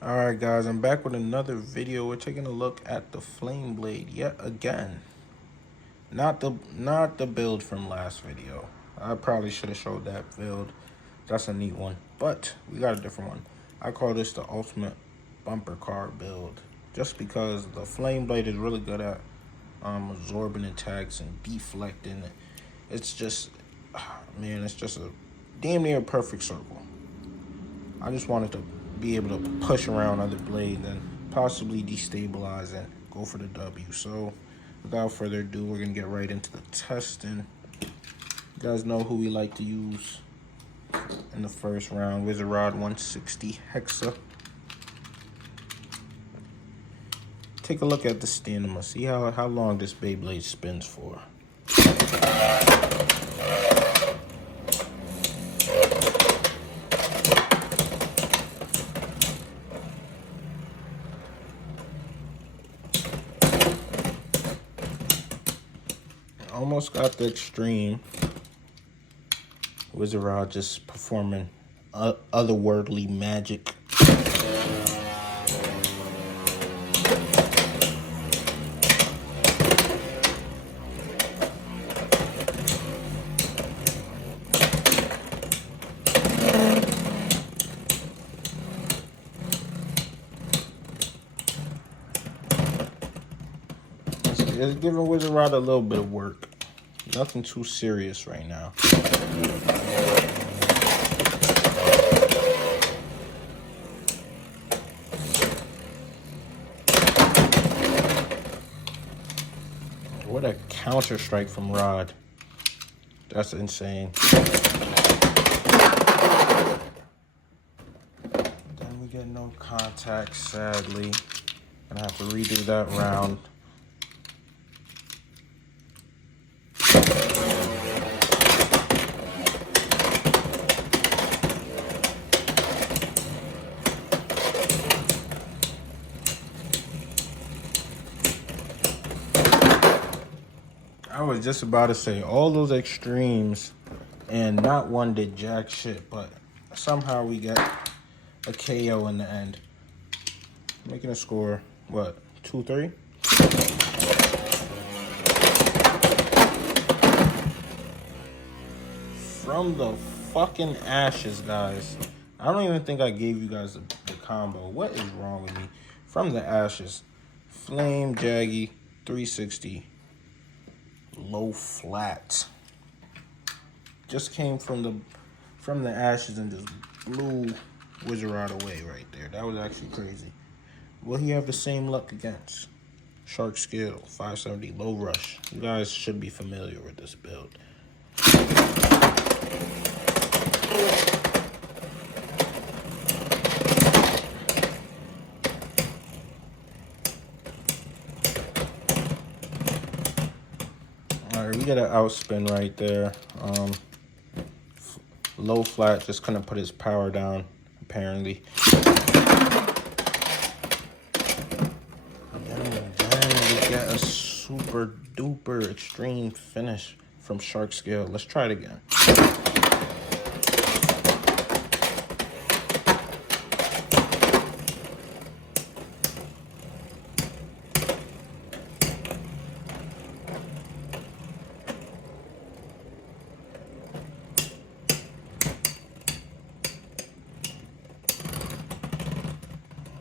Alright guys, I'm back with another video. We're taking a look at the Flame Blade yet again. Not the build from last video. I probably should have showed that build. That's a neat one. But we got a different one. I call this the ultimate bumper car build. Just because the Flame Blade is really good at absorbing attacks and deflecting. It's just, man, it's just a damn near perfect circle. I just wanted to be able to push around other blades and possibly destabilize and go for the W. So without further ado, we're gonna get right into the testing. You guys know who we like to use in the first round. Wizard Rod 160 Hexa. Take a look at the stamina. See how long this Beyblade spins for. Almost got the extreme. Wizard Rod just performing otherworldly magic. It's giving Wizard Rod a little bit of work. Nothing too serious right now. What a counter strike from Rod. That's insane. Then we get no contact, sadly. Gonna have to redo that round. I was just about to say all those extremes and not one did jack shit, but somehow we get a KO in the end. Making a score, what, 2-3? From the fucking ashes, guys. I don't even think I gave you guys the combo. What is wrong with me? From the ashes, Flame Jaggy 360. Low flat. Just came from the ashes and just blew Wizard Rod away right there. That was actually crazy. Will he have the same luck against Shark Scale 570 Low Rush? You guys should be familiar with this build. Alright, we get an outspin right there. Low flat just couldn't put his power down, apparently. And then we get a super duper extreme finish from Shark Scale. Let's try it again.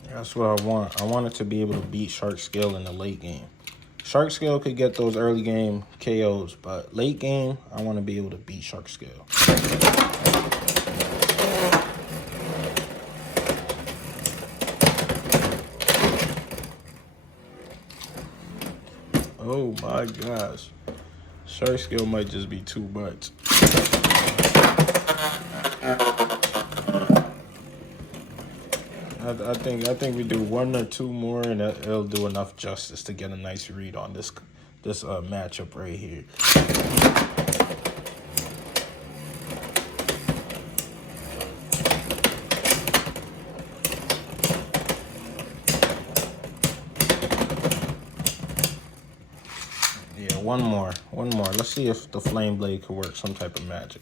That's what I want. I want it to be able to beat Shark Scale in the late game. Shark Scale could get those early game KOs, but late game, I want to be able to beat Shark Scale. Oh my gosh. Shark Scale might just be too much. I think we do one or two more, and it'll do enough justice to get a nice read on this matchup right here. Yeah, one more. Let's see if the Flame Blade could work some type of magic.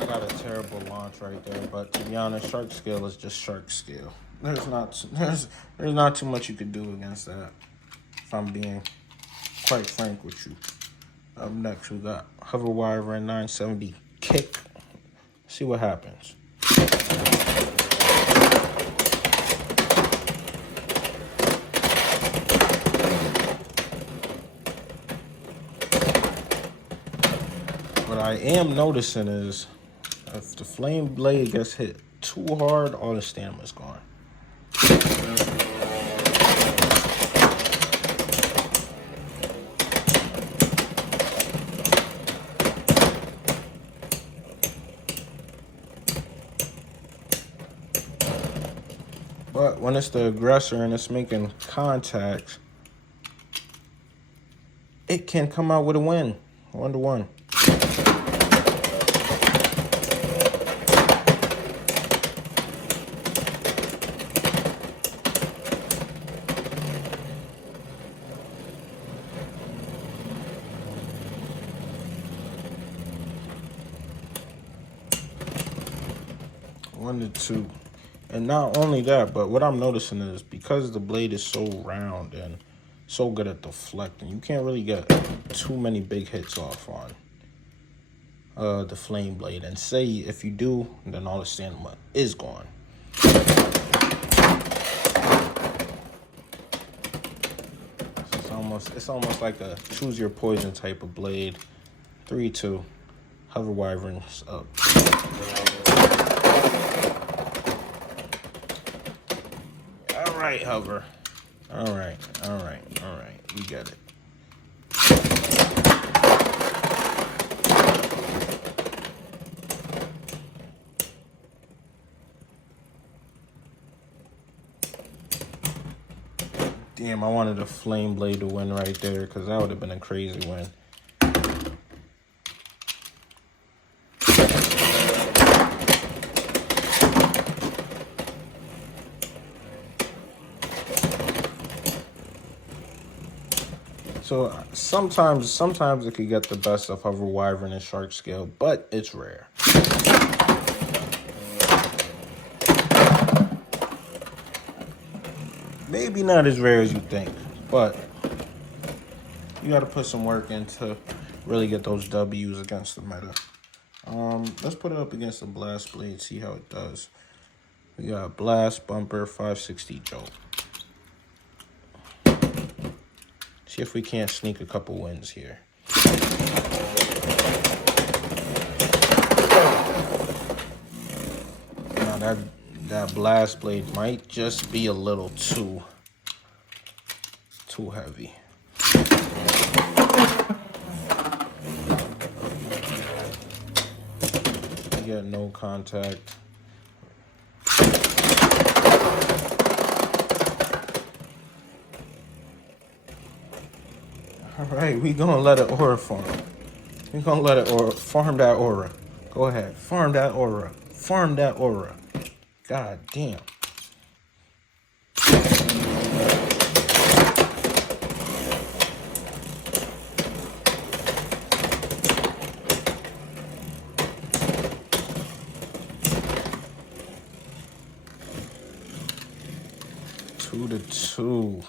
I got a terrible launch works right there. But to be honest, shark scale is just shark scale. There's not too much you could do against that, if I'm being quite frank with you. Up next, we got hover wire and 970 kick. See what happens. What I am noticing is if the flame blade gets hit too hard, all the stamina's gone. But when it's the aggressor and it's making contacts, it can come out with a win. 1-1. One to two. And not only that, but what I'm noticing is because the blade is so round and so good at deflecting, you can't really get too many big hits off on the flame blade. And say if you do, then all the stamina is gone. It's almost like a choose your poison type of blade. 3-2. Hover wyverns up. All right, hover. All right. We get it. Damn, I wanted a flame blade to win right there because that would have been a crazy win. So sometimes it could get the best of hover wyvern and shark scale, but it's rare. Maybe not as rare as you think, but you got to put some work in to really get those W's against the meta. Let's put it up against the blast blade, see how it does. We got blast, bumper, 560 jolt. See if we can't sneak a couple wins here. Now that blast blade might just be a little too heavy. I get no contact. All right, we gonna let it aura farm. We gonna let it farm that aura. Go ahead, farm that aura. Farm that aura. God damn. Two to two.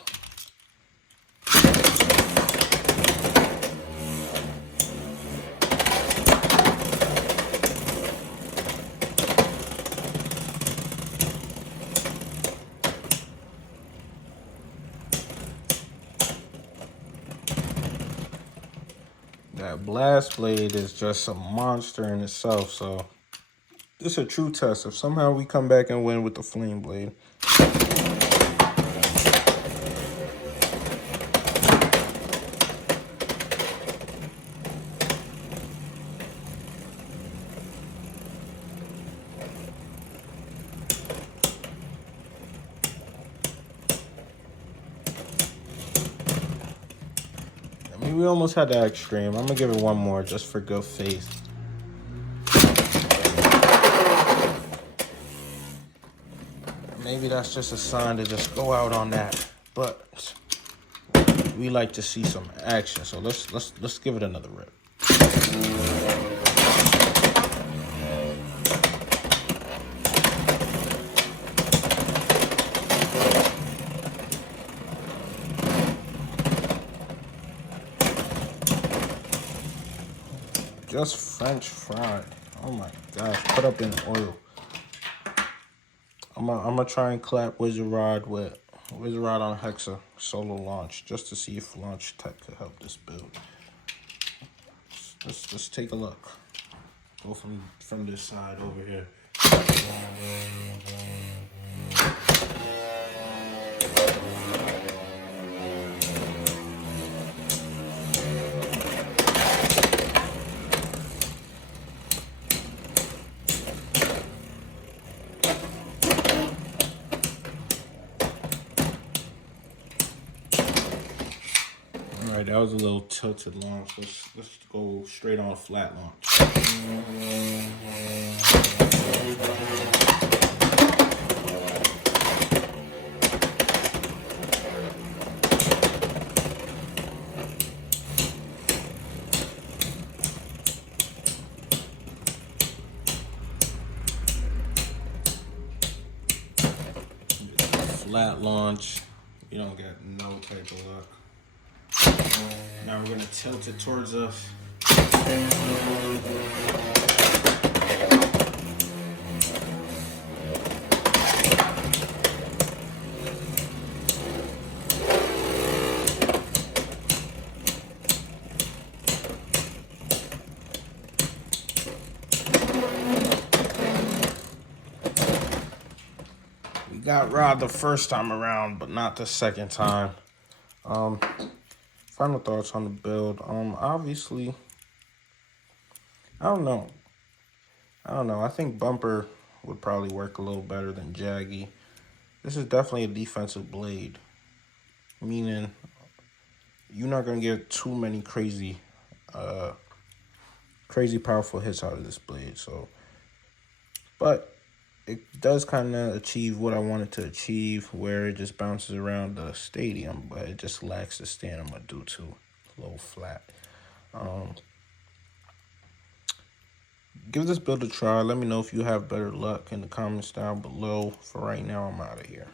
That blast blade is just a monster in itself, so this is a true test. If somehow we come back and win with the flame blade, we almost had that extreme. I'm gonna give it one more just for good faith. Maybe that's just a sign to just go out on that. But we like to see some action, so let's give it another rip. just French fried. Oh my gosh, put up in oil. I'm gonna try and clap Wizard Rod on Hexa solo launch just to see if launch tech could help this build. Let's take a look. Go from this side over here. Alright, that was a little tilted launch. Let's go straight on flat launch. Flat launch. You don't get no type of luck. Now we're gonna tilt it towards us. We got robbed the first time around, but not the second time. Final thoughts on the build. Obviously, I don't know. I think Bumper would probably work a little better than Jaggy. This is definitely a defensive blade, meaning you're not gonna get too many crazy powerful hits out of this blade. So, but it does kind of achieve what I wanted to achieve, where it just bounces around the stadium, but it just lacks the stamina due to low flat. Give this build a try. Let me know if you have better luck in the comments down below. For right now, I'm out of here.